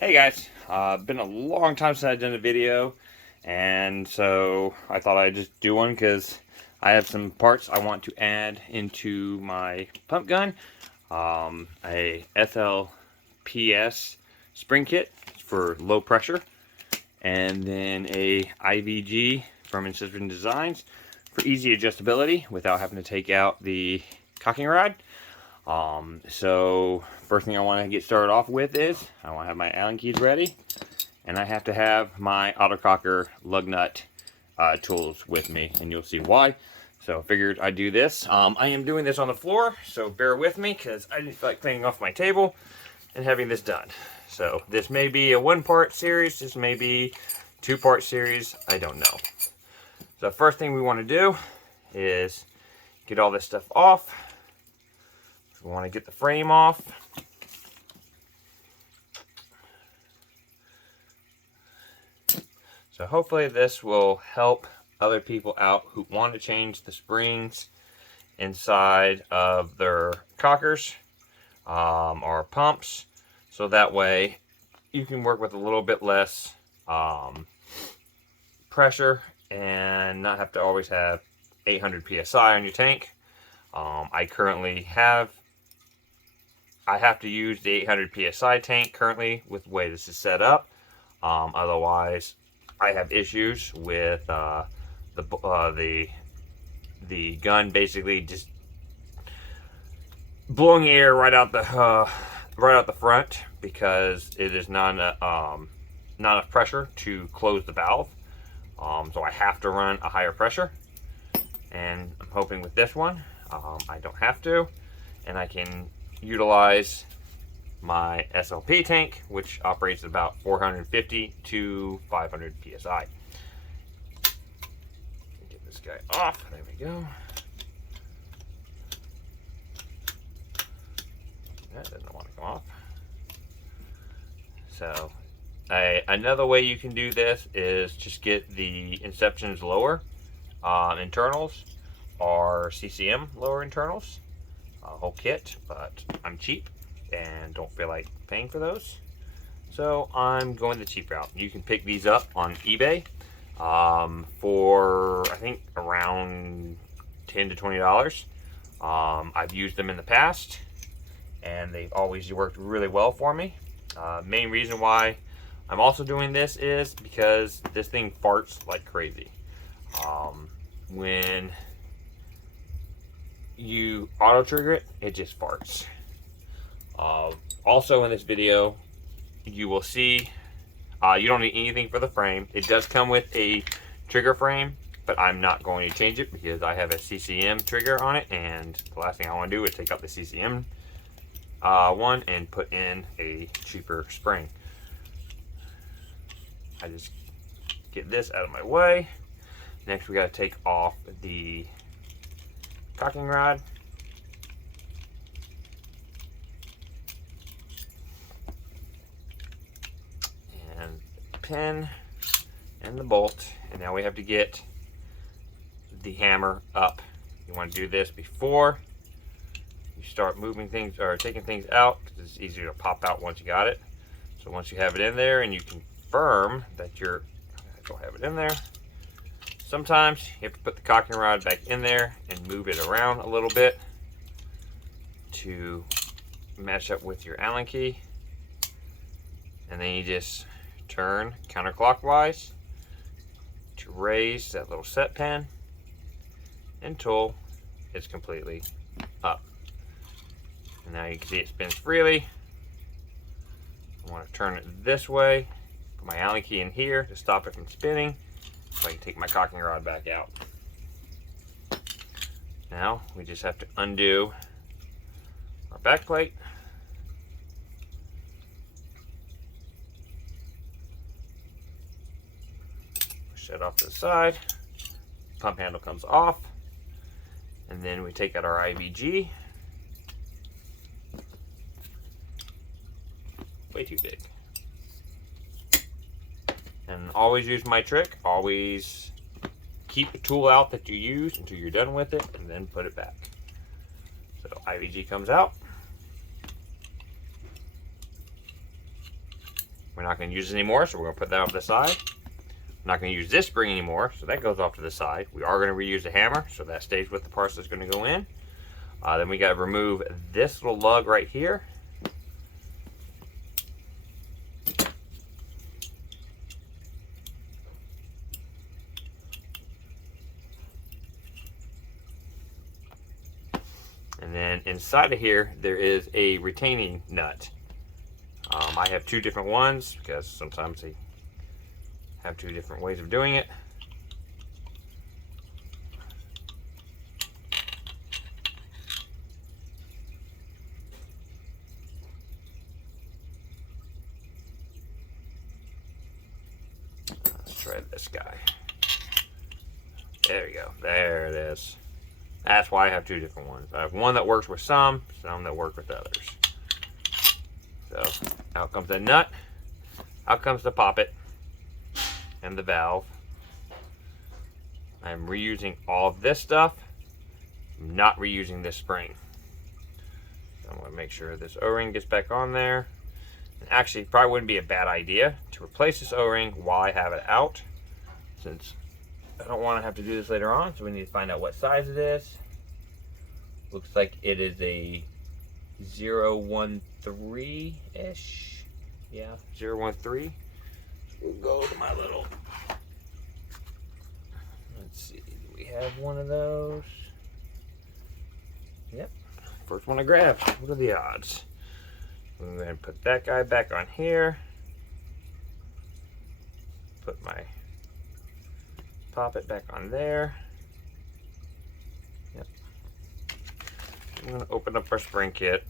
Hey guys, been a long time since I've done a video, and so I thought I'd just do one because I have some parts I want to add into my pump gun. A SLPS spring kit for low pressure, and then a IVG from Incision Designs for easy adjustability without having to take out the cocking rod. So first thing I want to get started off with is I want to have my Allen keys ready, and I have to have my autococker lug nut tools with me, and you'll see why. So I figured I'd do this. I am doing this on the floor, so bear with me because I didn't feel like cleaning off my table and having this done. So this may be a one-part series, this may be two-part series, I don't know. So the first thing we want to do is get all this stuff off. We want to get the frame off. So hopefully this will help other people out who want to change the springs inside of their cockers or pumps. So that way you can work with a little bit less pressure and not have to always have 800 psi on your tank. I currently have to use the 800 psi tank currently with the way this is set up. Otherwise, I have issues with the gun basically just blowing air right out the front because it is not enough pressure to close the valve. So I have to run a higher pressure, and I'm hoping with this one I don't have to, and I can utilize my SLP tank, which operates at about 450 to 500 psi. Get this guy off. There we go. That doesn't want to come off. So another way you can do this is just get the Inceptions lower internals or CCM lower internals. Whole kit, but I'm cheap and don't feel like paying for those, so I'm going the cheap route. You can pick these up on eBay for I think around $10 to $20. I've used them in the past and they've always worked really well for me. Main reason why I'm also doing this is because this thing farts like crazy. When you auto trigger it, it just farts. Also in this video, you will see you don't need anything for the frame. It does come with a trigger frame, but I'm not going to change it because I have a CCM trigger on it, and the last thing I want to do is take out the CCM one and put in a cheaper spring. I just get this out of my way. Next we got to take off the cocking rod. And the pin and the bolt. And now we have to get the hammer up. You want to do this before you start moving things or taking things out, because it's easier to pop out once you got it. So once you have it in there and you confirm that you're, go have it in there. Sometimes you have to put the cocking rod back in there and move it around a little bit to match up with your Allen key. And then you just turn counterclockwise to raise that little set pin until it's completely up. And now you can see it spins freely. I want to turn it this way, put my Allen key in here to stop it from spinning. So I can take my cocking rod back out. Now we just have to undo our back plate. Push that off to the side. Pump handle comes off. And then we take out our IVG. Way too big. And always use my trick. Always keep the tool out that you use until you're done with it, and then put it back. So IVG comes out. We're not going to use it anymore, so we're going to put that off to the side. I'm not going to use this spring anymore, so that goes off to the side. We are going to reuse the hammer, so that stays with the parts that's going to go in. Then we got to remove this little lug right here. And then inside of here, there is a retaining nut. I have two different ones because sometimes they have two different ways of doing it. Let's try this guy. There we go. There it is. That's why I have two different ones. I have one that works with some that work with others. So out comes the nut, out comes the poppet, and the valve. I'm reusing all of this stuff. I'm not reusing this spring. So I'm going to make sure this O-ring gets back on there. And actually, probably wouldn't be a bad idea to replace this O-ring while I have it out, since I don't want to have to do this later on. So we need to find out what size it is. Looks like it is a 013-ish. Yeah, 013. We'll go to my little, let's see, do we have one of those? Yep, first one I grabbed. What are the odds? I'm going to put that guy back on here. Put my poppet back on there. Yep. I'm going to open up our spring kit.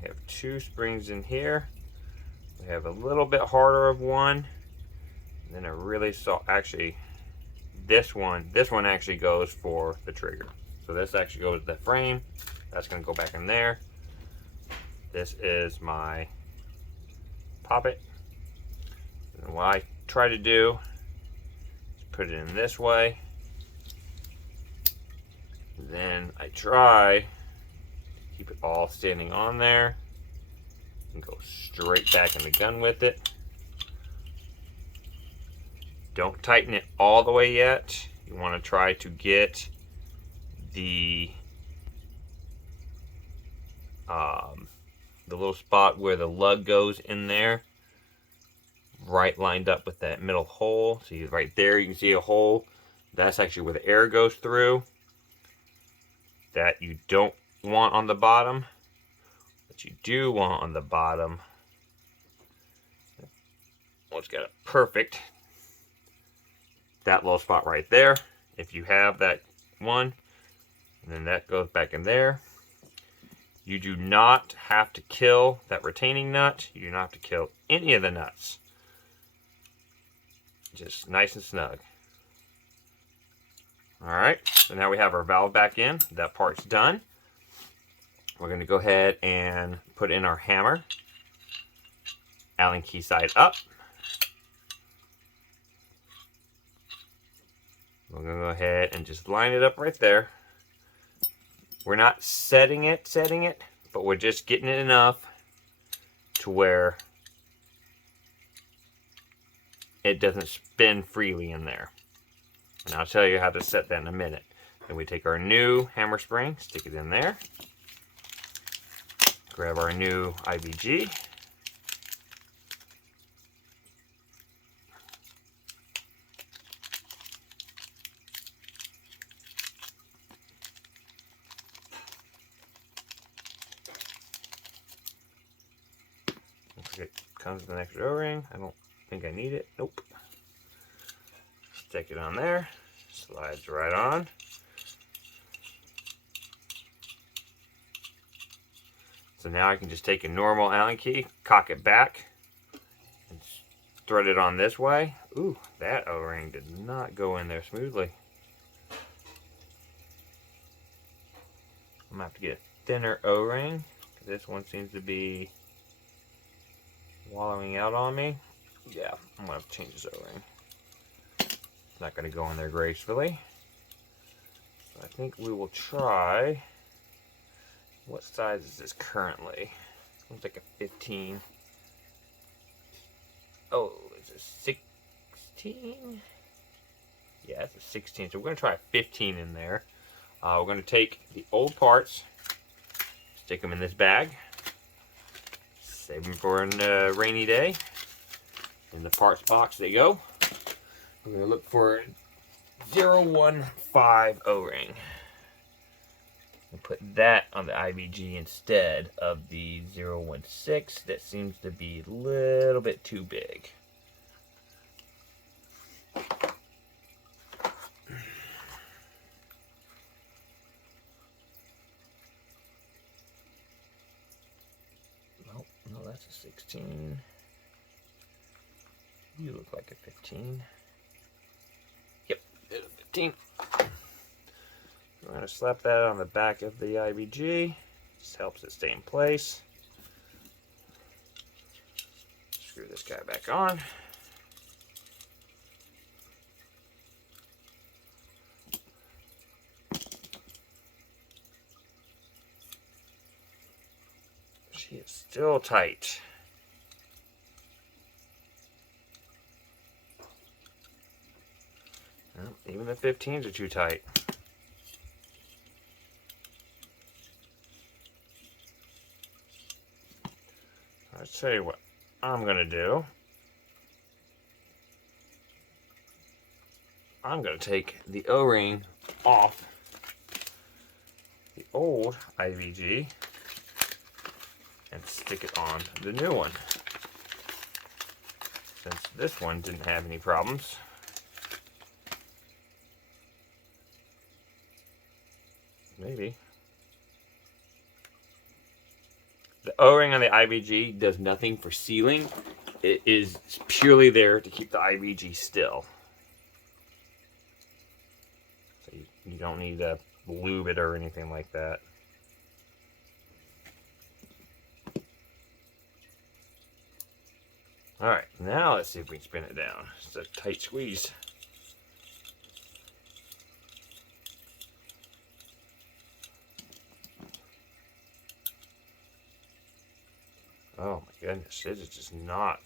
We have two springs in here. We have a little bit harder of one, and then a really soft. Actually, this one actually goes for the trigger. So this actually goes to the frame. That's going to go back in there. This is my poppet. And what I try to do is put it in this way. Then I try to keep it all standing on there and go straight back in the gun with it. Don't tighten it all the way yet. You want to try to get the little spot where the lug goes in there right lined up with that middle hole. See right there, you can see a hole. That's actually where the air goes through. That you don't want on the bottom. What you do want on the bottom, well, it's got it perfect. That little spot right there. If you have that one, and then that goes back in there. You do not have to kill that retaining nut. You do not have to kill any of the nuts. Just nice and snug. Alright, so now we have our valve back in. That part's done. We're going to go ahead and put in our hammer. Allen key side up. We're going to go ahead and just line it up right there. We're not setting it, but we're just getting it enough to where it doesn't spin freely in there. And I'll tell you how to set that in a minute. Then we take our new hammer spring, stick it in there. Grab our new IVG. It comes with an extra O-ring. I don't think I need it. Nope. Stick it on there. Slides right on. So now I can just take a normal Allen key, cock it back, and thread it on this way. Ooh, that O-ring did not go in there smoothly. I'm going to have to get a thinner O-ring. This one seems to be wallowing out on me. Yeah, I'm going to have to change this O-ring. It's not going to go in there gracefully. So I think we will try, what size is this currently? Looks like a 15. Oh, it's a 16? Yeah, it's a 16. So we're going to try a 15 in there. We're going to take the old parts, stick them in this bag, save them for a rainy day. In the parts box they go. We're going to look for 015 O-ring. And put that on the IVG instead of the 016 that seems to be a little bit too big. No, that's a 16. You look like a 15. Yep, it's a 15. I'm going to slap that on the back of the IVG. Just helps it stay in place. Screw this guy back on. She is still tight. Well, even the 15s are too tight. I'll tell you what I'm going to do. I'm going to take the O-ring off the old IVG and stick it on the new one. Since this one didn't have any problems. Maybe. The O-ring on the IVG does nothing for sealing. It is purely there to keep the IVG still. So you don't need to lube it or anything like that. Alright, now let's see if we can spin it down. It's a tight squeeze. Oh my goodness, it is just not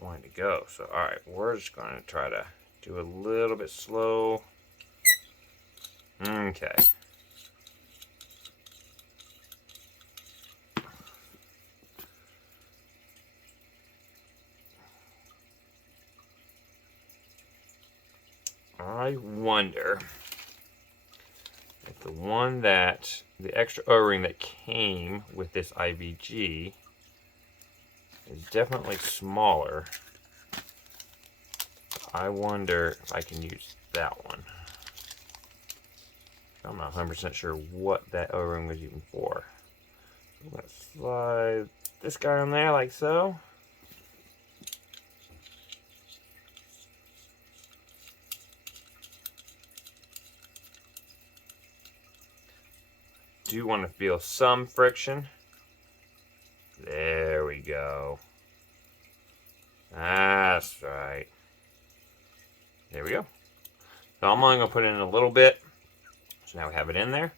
wanting to go. So, alright, we're just going to try to do a little bit slow. Okay. I wonder if the extra O-ring that came with this IVG is definitely smaller. I wonder if I can use that one. I'm not 100% sure what that O-ring was even for. I'm going to slide this guy on there like so. Do want to feel some friction. There we go. That's right. There we go. So I'm only going to put in a little bit. So now we have it in there.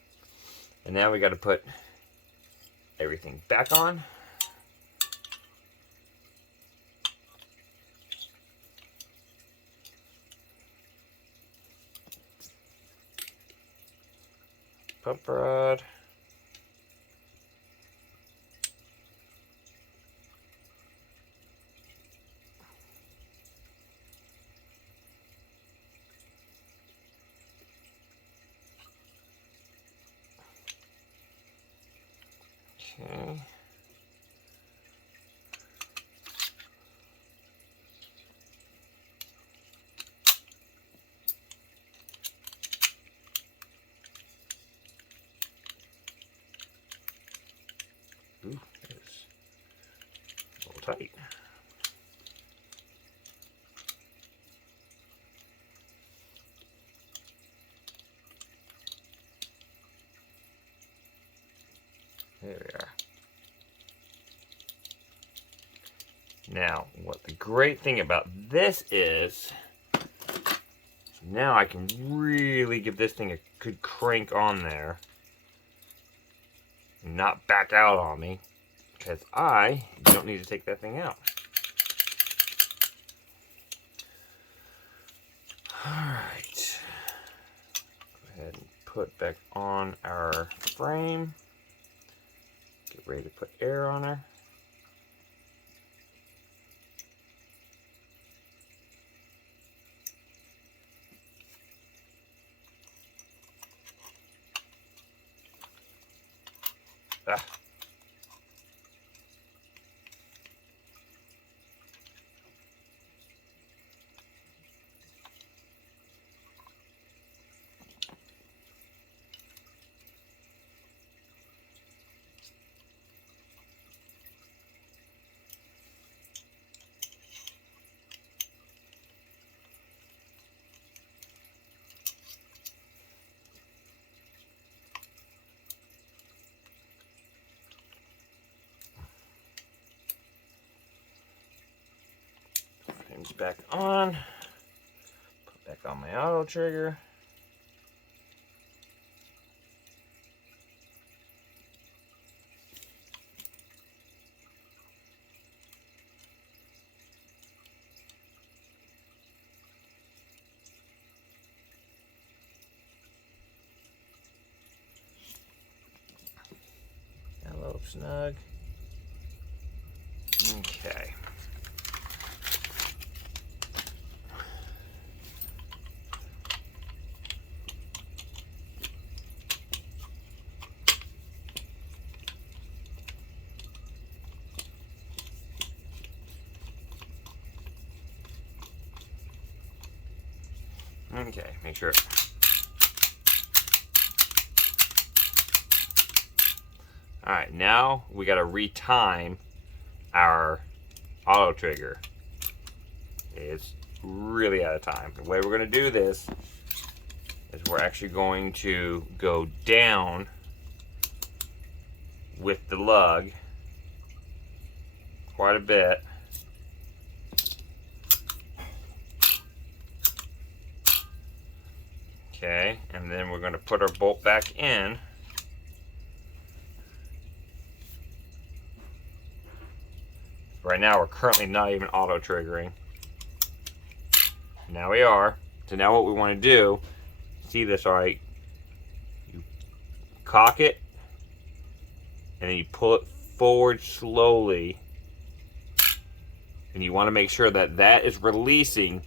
And now we got to put everything back on. Pump rod. Okay. Ooh, it's a little tight. There we are. Now, what the great thing about this is, so Now I can really give this thing a good crank on there. And not back out on me. Because I don't need to take that thing out. Alright. Go ahead and put back on our frame. Get ready to put air on her. Ah. Frame's back on. Put back on my auto trigger. Hello, snug. Okay. Okay, make sure. Alright, now we got to retime our auto trigger. It's really out of time. The way we're going to do this is we're actually going to go down with the lug quite a bit. Okay, and then we're going to put our bolt back in. Right now we're currently not even auto triggering. Now we are. So now what we want to do, see this, alright, you cock it and then you pull it forward slowly, and you want to make sure that that is releasing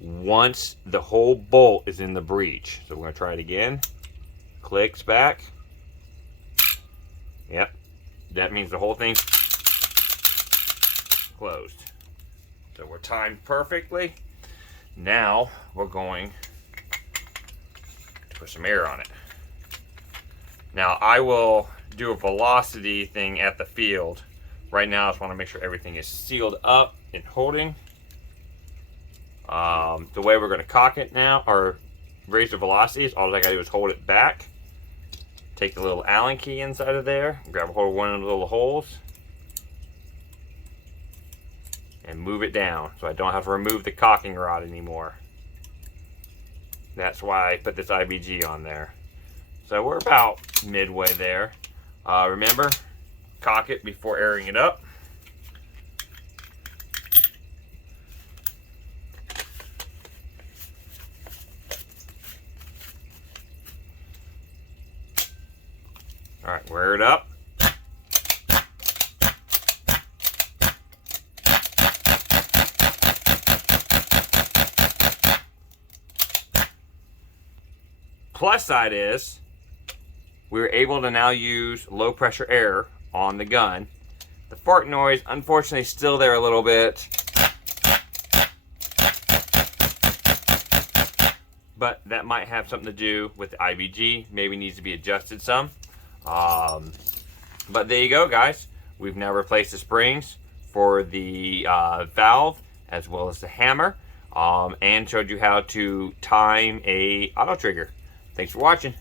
once the whole bolt is in the breech. So we're going to try it again. Clicks back. Yep. That means the whole thing's closed. So we're timed perfectly. Now we're going to put some air on it. Now I will do a velocity thing at the field. Right now I just want to make sure everything is sealed up and holding. The way we're going to cock it now, or raise the velocities, all I got to do is hold it back. Take the little Allen key inside of there, grab a hold of one of the little holes, and move it down so I don't have to remove the cocking rod anymore. That's why I put this IBG on there. So we're about midway there. Remember, cock it before airing it up. All right, wear it up. Plus side is we're able to now use low pressure air on the gun. The fart noise, unfortunately, is still there a little bit. But that might have something to do with the IBG. Maybe needs to be adjusted some. But there you go, guys. We've now replaced the springs for the valve as well as the hammer, and showed you how to time a auto trigger. Thanks for watching.